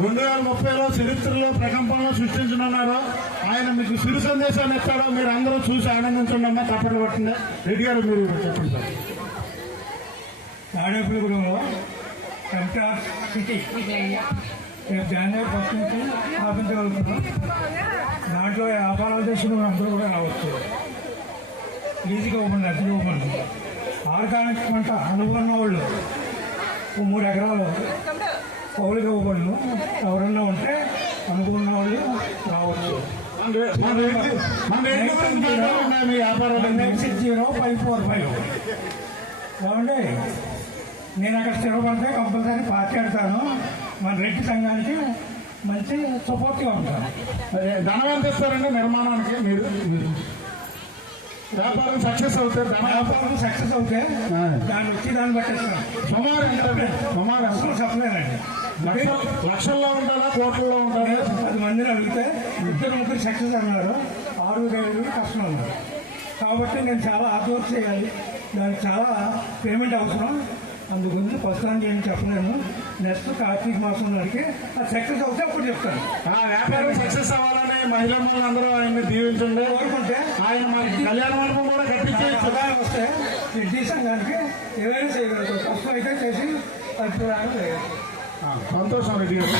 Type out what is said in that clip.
2030లో చరిత్రలో ప్రకంపనలు సృష్టించనున్నారో ఆయన మీకు సిరు సందేశాన్ని ఇస్తాడో మీరు అందరూ చూసి ఆనందించండి అమ్మా. తప్పట్లు పట్టింది. రెడ్డి గారు మీరు చెప్పండి సార్. తాడేపల్లిగూడెంలో ఎంటార్ సిటీ రేపు జనవరి 1 నుంచి స్థాపించగలుగుతున్నాం. దాంట్లో వ్యాపారాలు చేసిన అందరూ కూడా రావచ్చు. ఈజీగా ఇవ్వండి, అద్దెగా ఇవ్వండి. ఆర్గానిక్ పంట అనుకున్న వాళ్ళు 3 ఎకరాలు పౌలుగా ఇవ్వండి. ఎవరన్నా ఉంటే అనుకున్న వాళ్ళు రావచ్చు. 604545 ఏమండి, నేను అక్కడ స్థిరపడితే కంపల్సరీ పార్టీ ఆడతాను. మన రెడ్డి సంఘానికి మంచి సపోర్ట్గా ఉంటాను. ధనం ఎంత ఇస్తారండి నిర్మాణానికి? మీరు వ్యాపారం సక్సెస్ అవుతే వ్యాపారం సక్సెస్ అవుతే దాన్ని వచ్చి దాన్ని బట్టిస్తాను. సుమారు అసలు చెప్పలేనండి. లక్షల్లో ఉంటుందా కోట్లలో ఉంటుందా? 10 మందిని అడిగితే 2-3 సక్సెస్ అన్నారు, 6-7 కష్టం అన్నారు. కాబట్టి నేను చాలా హార్డ్ వర్క్ చేయాలి, దానికి చాలా పేమెంట్ అవసరం. అందు గురించి ప్రస్తుతానికి ఏం చెప్పలేను. నెక్స్ట్ కార్తీక మాసం నాటికి అది సక్సెస్ అవుతే అప్పుడు చెప్తాను. వ్యాపారం సక్సెస్ అవ్వాలని మహిళలు అందరూ ఆయన్ని దీవించండి. కోరుకుంటే ఆయన మన కళ్యాణ మండపం కూడా కట్టించే ఆదాయం వస్తే రెడ్డి సంఘానికి ఏదైనా చేయగలుగుతాం. కష్టం అయితే చేసి అభిప్రాయం లేదు. సంతోషం రెడ్డి గారు.